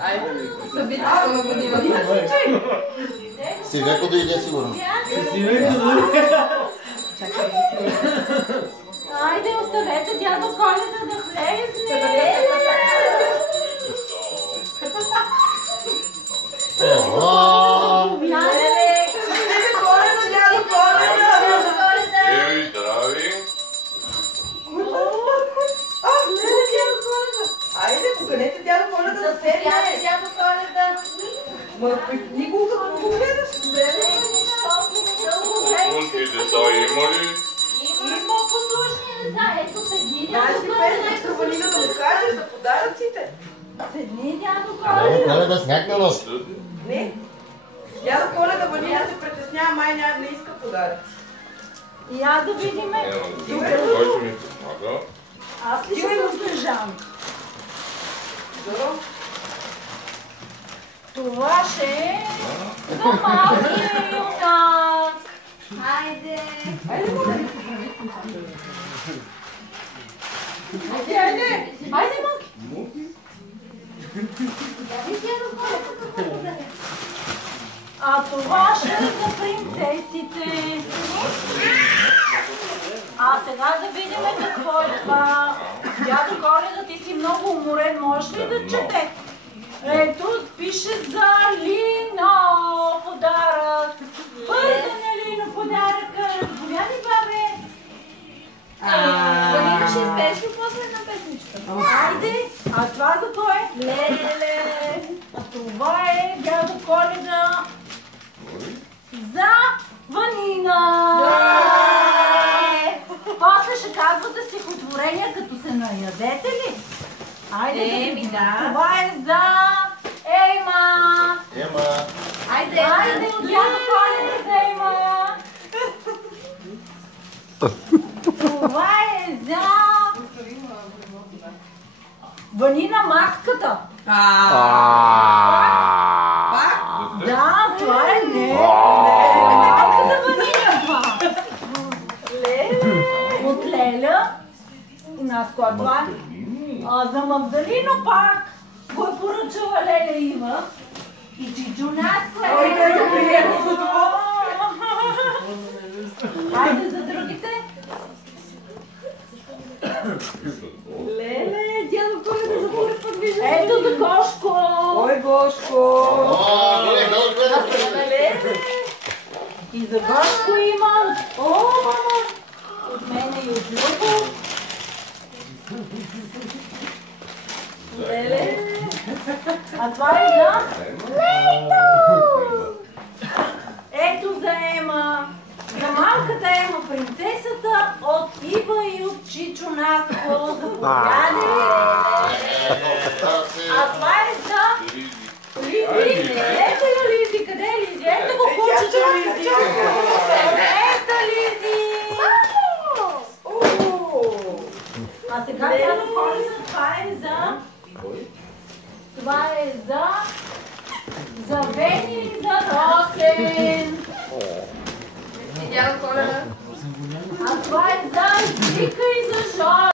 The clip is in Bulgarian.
Айде, събити на година. Сивеко дойде сигурно. Айде, оставете дядо Коледа да влезне. Айде, поканете дядо Коледа да седне. Дядо Коледа. Ма никога като го гледаш. Послушни деца има ли? Има послушни деца. Ето седни, дядо Знаеш ли песеничка Ванина да му кажеш за подаръците? Седни, дядо Ало, Коледа. Коледа, сняг на нос. Не. Дядо Коледа Ванина се притеснява, май не иска подаръци. Я да видиме. Кой ще ми помага? Аз ли ще съм Снежан? Здорово. Това ще е за малкия юнак. Хайде. Айде, моля. Айде, айде. Айде, малки. А това ще е за принцесите. А сега да видим какво е това. Дядо Коледа, ти си много уморен, можеш ли да чете? Ето, пише за Лино подарък. Бързо на Лино подаръка. Разговядай, бабе. Ванина ще изпееш ли после една песничка? Айде, а това за кой? Леле. А това е дядо Коледа за Ванина. После ще казвате стихотворения, като се наядете ли? Айде, Да. това е за Ейма. Ема. Айде, Айде, от дядо Коледа за Ейма. Това е за Ванина маската. Пак? Да, това е не. Маската Ванина това. От Леля. У нас кой това? За Магдалина пак го е поръчала Леля Ива. И Чичо Наско е. Ой, да го приема с удоволствие. Хайде за другите. Леле, дядо Коледа за първи път виждам. Ето за Гошко. Ой, Гошко. О, добре, Леле. И за Гошко имам. О, мама. От мене и от Любо. Леле. А това е за Лейно. Ето за Ема. За малката Ема, принцесата от Ива и от Чичо Наско. Заповядай. А това е за Лизи. Ето я Лизи. Къде е Лизи? Ето го кучето Лизи. Ето Лизи. А сега дядо Коледа, това е за... Това е за Вени и за Росен. Дядо Коледа. А това е за Вика и за Жор.